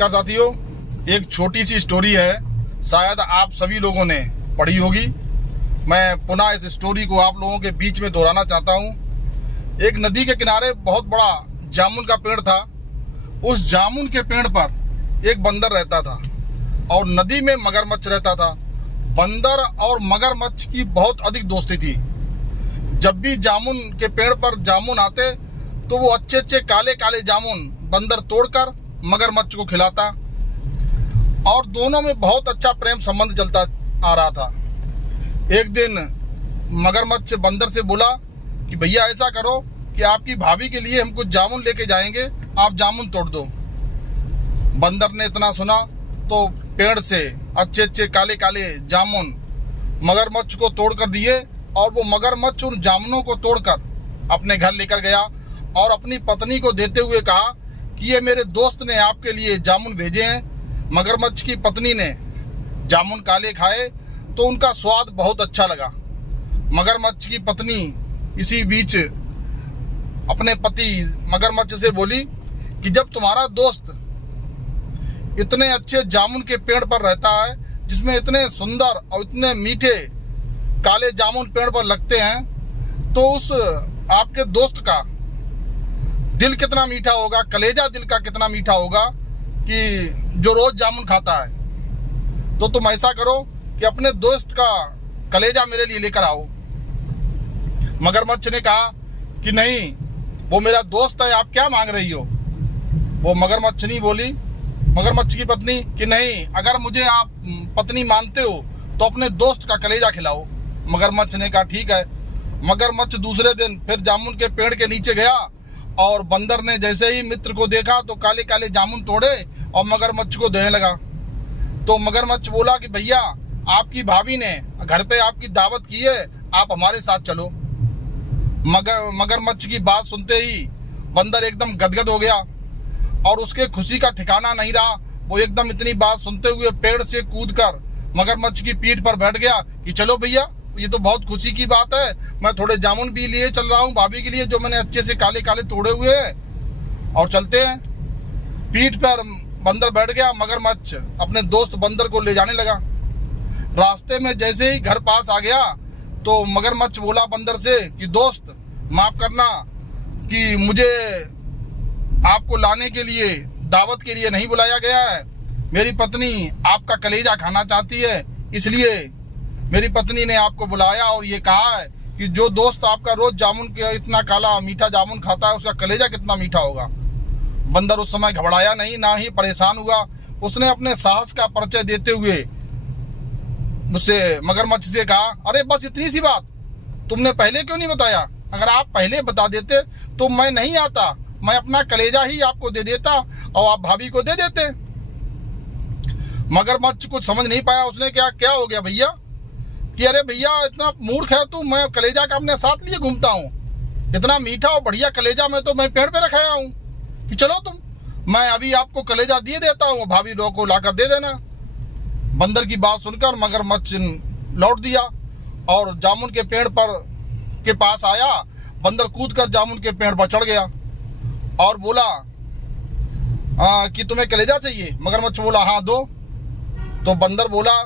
नमस्कार साथियों, एक छोटी सी स्टोरी है, शायद आप सभी लोगों ने पढ़ी होगी। मैं पुनः इस स्टोरी को आप लोगों के बीच में दोहराना चाहता हूँ। एक नदी के किनारे बहुत बड़ा जामुन का पेड़ था। उस जामुन के पेड़ पर एक बंदर रहता था और नदी में मगरमच्छ रहता था। बंदर और मगरमच्छ की बहुत अधिक दोस्ती थी। जब भी जामुन के पेड़ पर जामुन आते तो वो अच्छे अच्छे काले काले जामुन बंदर तोड़कर मगरमच्छ को खिलाता और दोनों में बहुत अच्छा प्रेम संबंध चलता आ रहा था। एक दिन मगरमच्छ बंदर से बोला कि भैया ऐसा करो कि आपकी भाभी के लिए हम कुछ जामुन लेके जाएंगे, आप जामुन तोड़ दो। बंदर ने इतना सुना तो पेड़ से अच्छे अच्छे काले काले जामुन मगरमच्छ को तोड़ कर दिए और वो मगरमच्छ उन जामुनों को तोड़कर अपने घर लेकर गया और अपनी पत्नी को देते हुए कहा कि ये मेरे दोस्त ने आपके लिए जामुन भेजे हैं। मगरमच्छ की पत्नी ने जामुन काले खाए तो उनका स्वाद बहुत अच्छा लगा। मगरमच्छ की पत्नी इसी बीच अपने पति मगरमच्छ से बोली कि जब तुम्हारा दोस्त इतने अच्छे जामुन के पेड़ पर रहता है, जिसमें इतने सुंदर और इतने मीठे काले जामुन पेड़ पर लगते हैं, तो उस आपके दोस्त का दिल कितना मीठा होगा, कलेजा दिल का कितना मीठा होगा कि जो रोज जामुन खाता है। तो तुम ऐसा करो कि अपने दोस्त का कलेजा मेरे लिए लेकर आओ। मगरमच्छ ने कहा कि नहीं, वो मेरा दोस्त है, आप क्या मांग रही हो। वो मगरमच्छनी बोली, मगरमच्छ की पत्नी, कि नहीं, अगर मुझे आप पत्नी मानते हो तो अपने दोस्त का कलेजा खिलाओ। मगरमच्छ ने कहा ठीक है। मगरमच्छ दूसरे दिन फिर जामुन के पेड़ के नीचे गया और बंदर ने जैसे ही मित्र को देखा तो काले काले जामुन तोड़े और मगरमच्छ को देने लगा। तो मगरमच्छ बोला कि भैया, आपकी भाभी ने घर पे आपकी दावत की है, आप हमारे साथ चलो। मगरमच्छ की बात सुनते ही बंदर एकदम गदगद हो गया और उसके खुशी का ठिकाना नहीं रहा। वो एकदम इतनी बात सुनते हुए पेड़ से कूदकर मगरमच्छ की पीठ पर बैठ गया कि चलो भैया, ये तो बहुत खुशी की बात है, मैं थोड़े जामुन भी लिए चल रहा हूँ भाभी के लिए, जो मैंने अच्छे से काले काले तोड़े हुए हैं, और चलते हैं। पीठ पर बंदर बैठ गया, मगरमच्छ अपने दोस्त बंदर को ले जाने लगा। रास्ते में जैसे ही घर पास आ गया तो मगरमच्छ बोला बंदर से कि दोस्त, माफ करना कि मुझे आपको लाने के लिए, दावत के लिए नहीं बुलाया गया है। मेरी पत्नी आपका कलेजा खाना चाहती है, इसलिए मेरी पत्नी ने आपको बुलाया और ये कहा है कि जो दोस्त आपका रोज जामुन के इतना काला मीठा जामुन खाता है, उसका कलेजा कितना मीठा होगा। बंदर उस समय घबराया नहीं, ना ही परेशान हुआ। उसने अपने साहस का परिचय देते हुए मुझसे मगरमच्छ से कहा, अरे बस इतनी सी बात, तुमने पहले क्यों नहीं बताया। अगर आप पहले बता देते तो मैं नहीं आता, मैं अपना कलेजा ही आपको दे देता और आप भाभी को दे देते। मगरमच्छ कुछ समझ नहीं पाया। उसने क्या हो गया भैया, कि अरे भैया, इतना मूर्ख है तू, मैं कलेजा का अपने साथ लिए घूमता हूँ, इतना मीठा और बढ़िया कलेजा में तो मैं पेड़ पे रखाया हूँ कि चलो तुम, मैं अभी आपको कलेजा दिए देता हूँ, भाभी लोगों को लाकर दे देना। बंदर की बात सुनकर मगरमच्छ लौट दिया और जामुन के पेड़ पर के पास आया। बंदर कूदकर जामुन के पेड़ पर चढ़ गया और बोला कि तुम्हें कलेजा चाहिए। मगरमच्छ बोला हाँ दो। तो बंदर बोला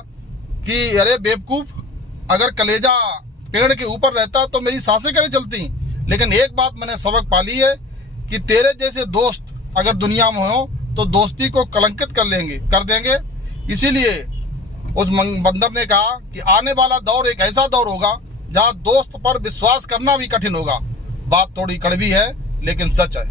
कि अरे बेवकूफ, अगर कलेजा पेड़ के ऊपर रहता तो मेरी सांसें कैसे चलती। लेकिन एक बात मैंने सबक पाली है कि तेरे जैसे दोस्त अगर दुनिया में हो तो दोस्ती को कलंकित कर देंगे। इसीलिए उस बंदर ने कहा कि आने वाला दौर एक ऐसा दौर होगा जहां दोस्त पर विश्वास करना भी कठिन होगा। बात थोड़ी कड़वी है लेकिन सच है।